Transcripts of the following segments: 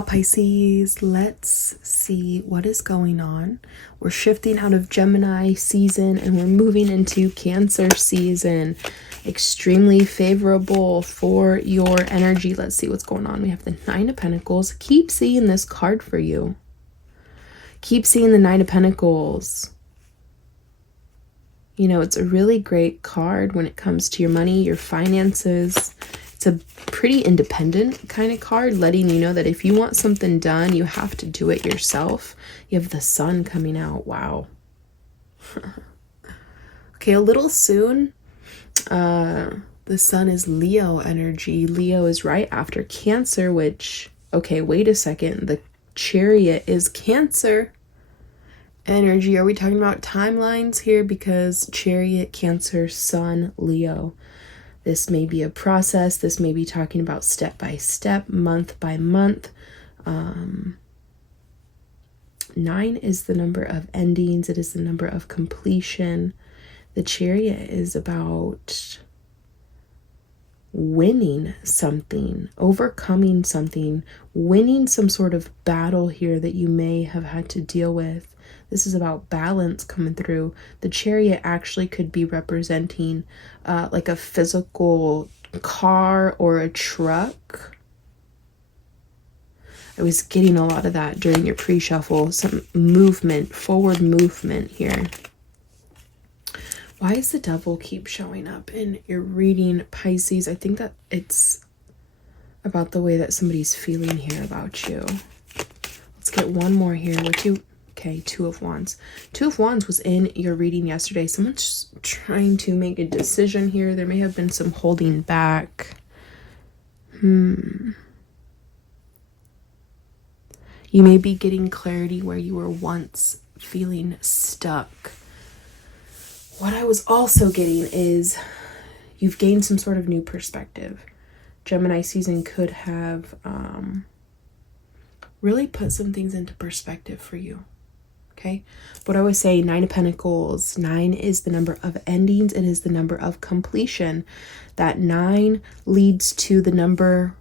Pisces, let's see what is going on. We're shifting out of Gemini season and we're moving into Cancer season. Extremely favorable for your energy. Let's see what's going on. We have the Nine of Pentacles. Keep seeing this card for you. Keep seeing the Nine of Pentacles. You know, it's a really great card when it comes to your money, your finances. It's a pretty independent kind of card, letting you know that if you want something done, you have to do it yourself. You have the Sun coming out. Wow. Okay, a little soon. The Sun is Leo energy. Leo is right after Cancer, which, okay, wait a second. The Chariot is Cancer energy. Are we talking about timelines here? Because Chariot, Cancer, Sun, Leo. This may be a process. This may be talking about step by step, month by month. 9 is the number of endings. It is the number of completion. The Chariot is about winning something, overcoming something, winning some sort of battle here that you may have had to deal with. This is about balance coming through. The Chariot actually could be representing like a physical car or a truck. I was getting a lot of that during your pre-shuffle. Some movement, forward movement here. Why does the Devil keep showing up in your reading, Pisces? I think that it's about the way that somebody's feeling here about you. Let's get one more here. What you... Okay, Two of Wands. Two of Wands was in your reading yesterday. Someone's trying to make a decision here. There may have been some holding back. You may be getting clarity where you were once feeling stuck. What I was also getting is you've gained some sort of new perspective. Gemini season could have really put some things into perspective for you. Okay, but I always say 9 of Pentacles. 9 is the number of endings. It is the number of completion. That 9 leads to the number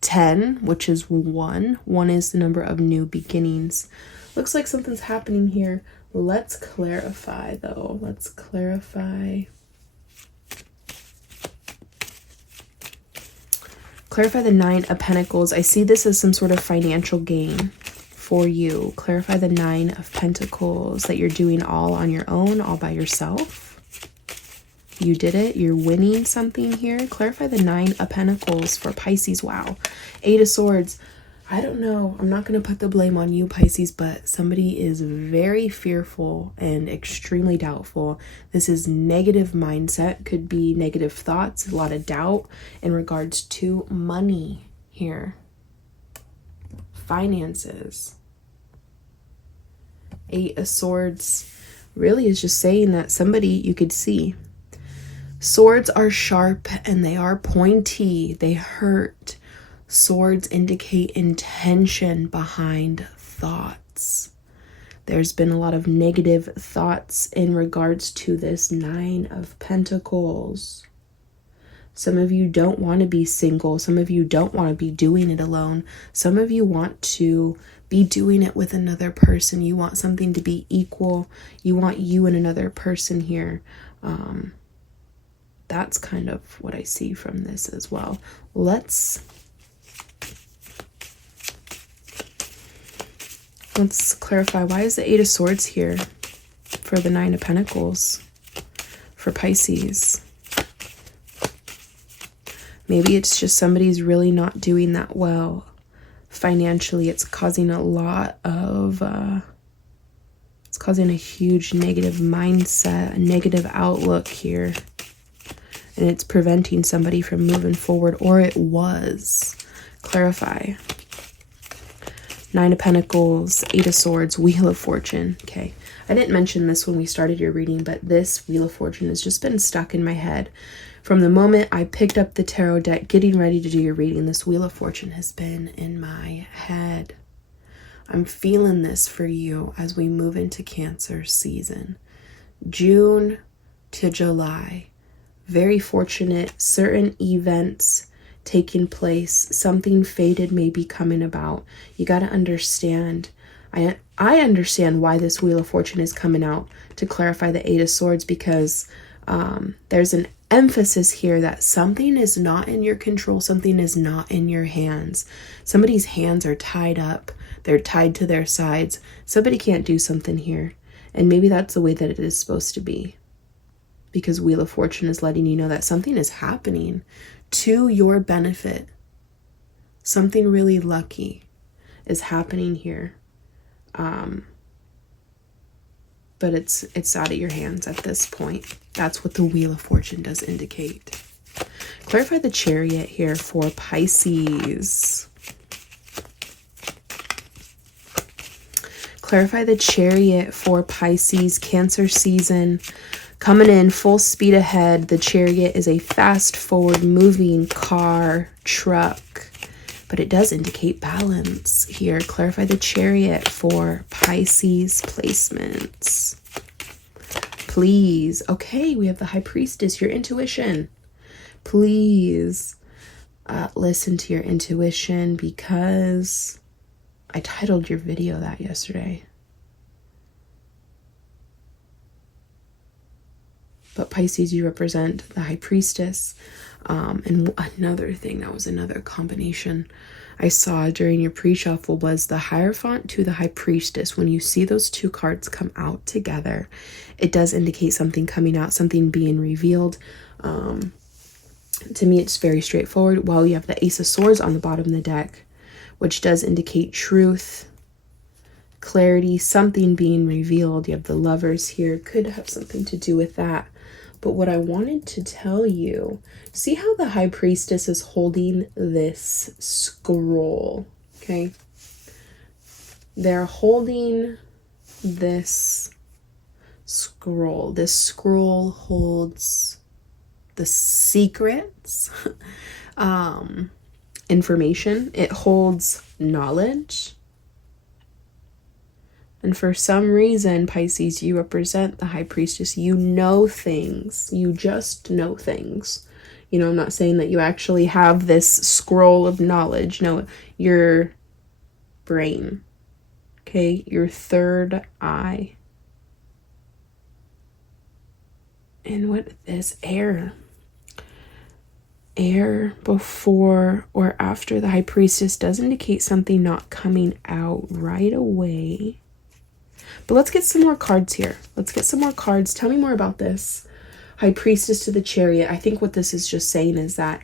10, which is 1. 1 is the number of new beginnings. Looks like something's happening here. Let's clarify, though. Let's clarify. Clarify the 9 of Pentacles. I see this as some sort of financial gain for you. Clarify the 9 of Pentacles, that you're doing all on your own, all by yourself. You did it. You're winning something here. Clarify the 9 of Pentacles for Pisces. Wow. 8 of Swords. I don't know. I'm not going to put the blame on you, Pisces, but somebody is very fearful and extremely doubtful. This is negative mindset. Could be negative thoughts, a lot of doubt in regards to money here. Finances. 8 of Swords really is just saying that somebody you could see. Swords are sharp and they are pointy. They hurt. Swords indicate intention behind thoughts. There's been a lot of negative thoughts in regards to this 9 of Pentacles. Some of you don't want to be single. Some of you don't want to be doing it alone. Some of you want to be doing it with another person. You want something to be equal. You want you and another person here. That's kind of what I see from this as well. Let's clarify. Why is the 8 of Swords here for the 9 of Pentacles for Pisces? Maybe it's just somebody's really not doing that well financially. It's causing a lot of, it's causing a huge negative mindset, a negative outlook here. And it's preventing somebody from moving forward, or it was. Clarify. 9 of Pentacles, 8 of Swords, Wheel of Fortune. Okay, I didn't mention this when we started your reading, but this Wheel of Fortune has just been stuck in my head. From the moment I picked up the tarot deck, getting ready to do your reading, this Wheel of Fortune has been in my head. I'm feeling this for you as we move into Cancer season. June to July. Very fortunate. Certain events taking place. Something fated may be coming about. You got to understand. I understand why this Wheel of Fortune is coming out to clarify the Eight of Swords, because there's an emphasis here that something is not in your control. Something is not in your hands. Somebody's hands are tied up. They're tied to their sides. Somebody can't do something here. And maybe that's the way that it is supposed to be. Because Wheel of Fortune is letting you know that something is happening to your benefit. Something really lucky is happening here. But it's out of your hands at this point. That's what the Wheel of Fortune does indicate. Clarify the Chariot here for Pisces. Clarify the Chariot for Pisces, Cancer season. Coming in full speed ahead. The Chariot is a fast forward moving car, truck, but it does indicate balance here. Clarify the Chariot for Pisces placements. Please. Okay, we have the High Priestess, your intuition. Please listen to your intuition, because I titled your video that yesterday. But Pisces, you represent the High Priestess. And another thing, that was another combination I saw during your pre-shuffle, was the Hierophant to the High Priestess. When you see those two cards come out together, it does indicate something coming out, something being revealed. To me, it's very straightforward. While you have the Ace of Swords on the bottom of the deck, which does indicate truth, clarity, something being revealed. You have the Lovers here. Could have something to do with that. But what I wanted to tell you, see how the High Priestess is holding this scroll, okay? They're holding this scroll. This scroll holds the secrets, information. It holds knowledge. And for some reason, Pisces, you represent the High Priestess. You know things. You just know things. You know, I'm not saying that you actually have this scroll of knowledge. No, your brain. Okay? Your third eye. And what is air? Air before or after the High Priestess does indicate something not coming out right away. But let's get some more cards here. Let's get some more cards. Tell me more about this. High Priestess to the Chariot. I think what this is just saying is that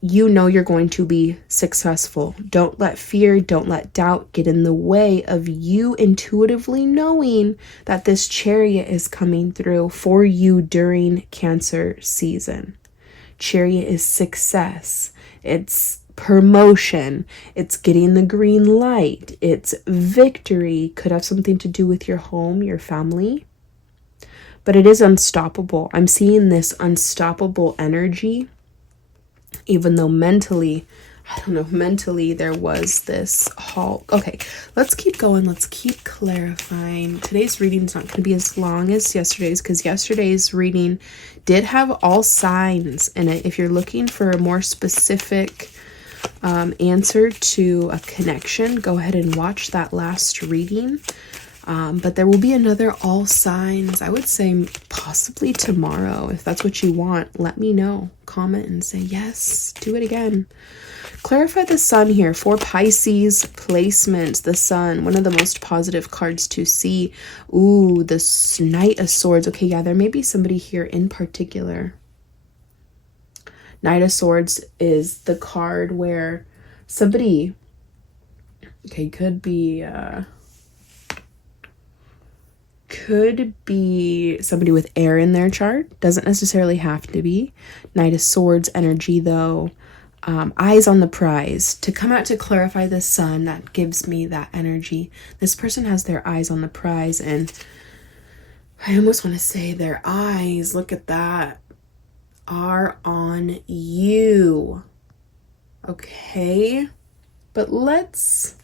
you know you're going to be successful. Don't let fear, don't let doubt get in the way of you intuitively knowing that this Chariot is coming through for you during Cancer season. Chariot is success. It's promotion. It's getting the green light. It's victory. Could have something to do with your home, your family. But it is unstoppable. I'm seeing this unstoppable energy, even though mentally, I don't know, mentally there was this halt. Okay, let's keep going. Let's keep clarifying. Today's reading is not going to be as long as yesterday's, because yesterday's reading did have all signs in it. If you're looking for a more specific answer to a connection, go ahead and watch that last reading. But there will be another all signs, I would say possibly tomorrow. If that's what you want, let me know. Comment and say yes, do it again. Clarify the Sun here for Pisces placements. The Sun, one of the most positive cards to see. Ooh, the Knight of Swords. Okay, yeah, there may be somebody here in particular. Knight of Swords is the card where somebody, okay, could be somebody with air in their chart. Doesn't necessarily have to be. Knight of Swords energy though. Eyes on the prize. To come out to clarify the Sun, that gives me that energy. This person has their eyes on the prize, and I almost want to say their eyes, look at that, are on you. Okay, but let's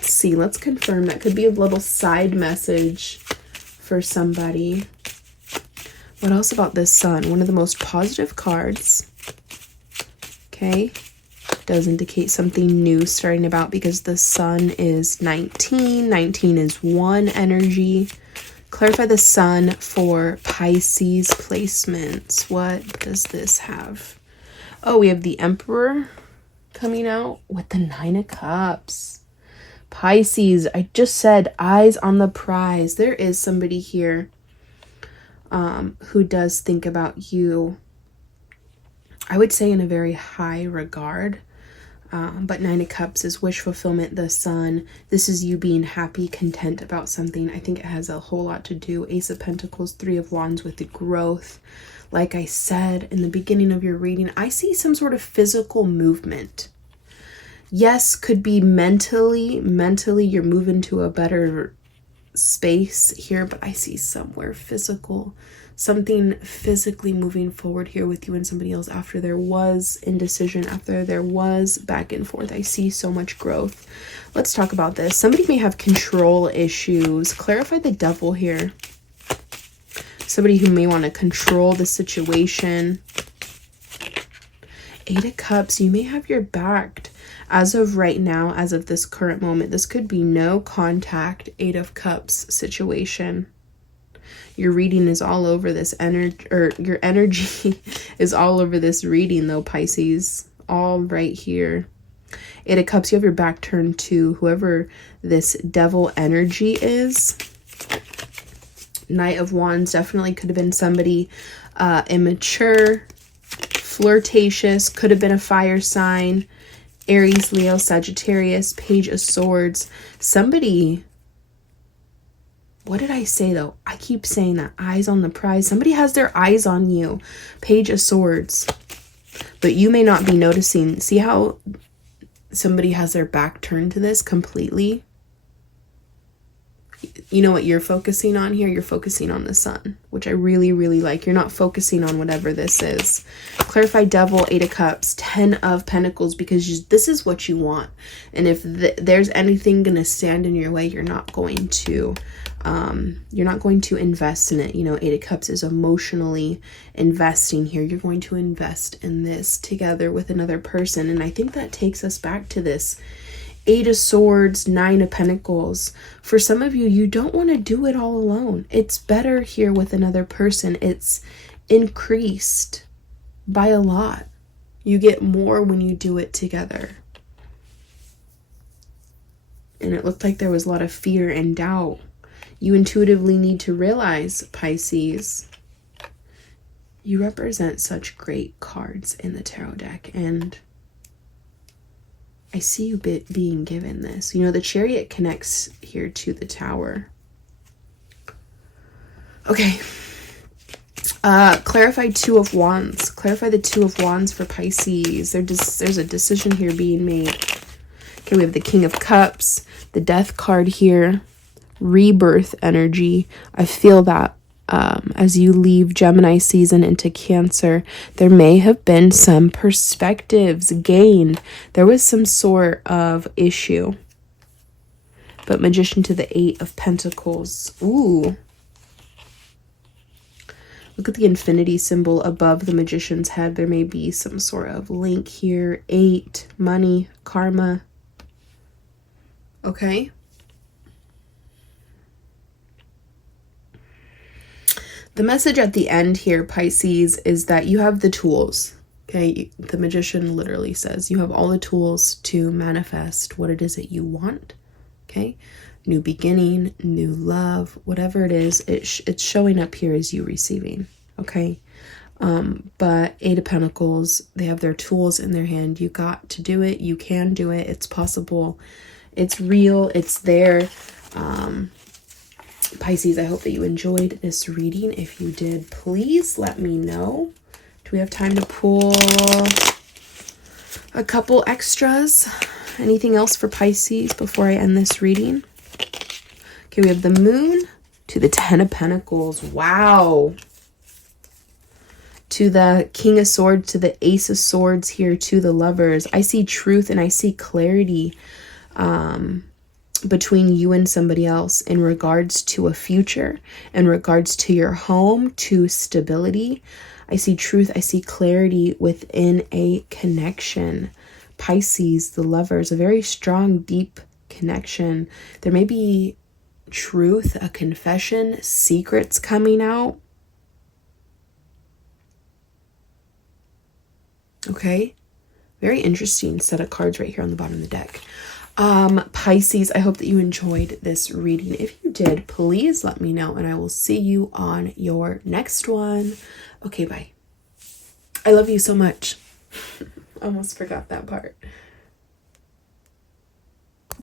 see, let's confirm. That could be a little side message for somebody. What else about this Sun? One of the most positive cards. Okay. Does indicate something new starting about because the sun is 19. 19 is 1 energy. Clarify the sun for Pisces placements. What does this have? Oh, we have the Emperor coming out with the 9 of Cups. Pisces, I just said eyes on the prize. There is somebody here who does think about you, I would say in a very high regard. But 9 of Cups is wish fulfillment, the sun. This is you being happy, content about something. I think it has a whole lot to do. Ace of Pentacles, 3 of Wands with the growth. Like I said in the beginning of your reading, I see some sort of physical movement. Yes, could be mentally you're moving to a better space here, but I see somewhere physical, something physically moving forward here with you and somebody else after there was indecision, after there was back and forth. I see so much growth. Let's talk about this. Somebody may have control issues. Clarify the Devil here. Somebody who may want to control the situation. 8 of Cups, you may have your back. As of right now, as of this current moment, this could be no contact 8 of Cups situation. Your reading is all over this energy, or your energy is all over this reading though, Pisces. All right here. 8 of Cups, you have your back turned to whoever this devil energy is. Knight of Wands definitely could have been somebody immature, flirtatious, could have been a fire sign. Aries, Leo, Sagittarius, Page of Swords. Somebody, what did I say though? I keep saying that. Eyes on the prize. Somebody has their eyes on you. Page of Swords. But you may not be noticing. See how somebody has their back turned to this completely? You know what you're focusing on here? You're focusing on the sun, which I really, really like. You're not focusing on whatever this is. Clarify Devil, 8 of Cups, 10 of Pentacles, because this is what you want. And if there's anything going to stand in your way, you're not going to invest in it. You know, 8 of Cups is emotionally investing here. You're going to invest in this together with another person. And I think that takes us back to this 8 of Swords, 9 of Pentacles. For some of you, you don't want to do it all alone. It's better here with another person. It's increased by a lot. You get more when you do it together. And it looked like there was a lot of fear and doubt. You intuitively need to realize, Pisces, you represent such great cards in the tarot deck, and I see you being given this. You know, the Chariot connects here to the Tower. Okay. Clarify 2 of Wands. Clarify the 2 of Wands for Pisces. There's a decision here being made. Okay, we have the King of Cups, the Death card here, rebirth energy. I feel that as you leave Gemini season into Cancer, there may have been some perspectives gained. There was some sort of issue. But Magician to the 8 of Pentacles. Ooh. Look at the infinity symbol above the Magician's head. There may be some sort of link here. 8, money, karma. Okay. The message at the end here, Pisces, is that you have the tools. Okay, the Magician literally says you have all the tools to manifest what it is that you want. Okay, new beginning, new love, whatever it is, it's showing up here as you receiving. Okay, but 8 of Pentacles, they have their tools in their hand. You got to do it. You can do it. It's possible. It's real. It's there. Pisces, I hope that you enjoyed this reading. If you did, please let me know. Do we have time to pull a couple extras? Anything else for Pisces before I end this reading? Okay, we have the Moon to the 10 of Pentacles. Wow. To the King of Swords, to the Ace of Swords here, to the Lovers. I see truth and I see clarity between you and somebody else in regards to a future, in regards to your home, to stability. I see truth. I see clarity within a connection. Pisces, the Lovers, a very strong, deep connection. There may be truth, a confession, secrets coming out. Okay. Very interesting set of cards right here on the bottom of the deck. Pisces, I hope that you enjoyed this reading. If you did, please let me know, and I will see you on your next one. Okay, bye. I love you so much. Almost forgot that part.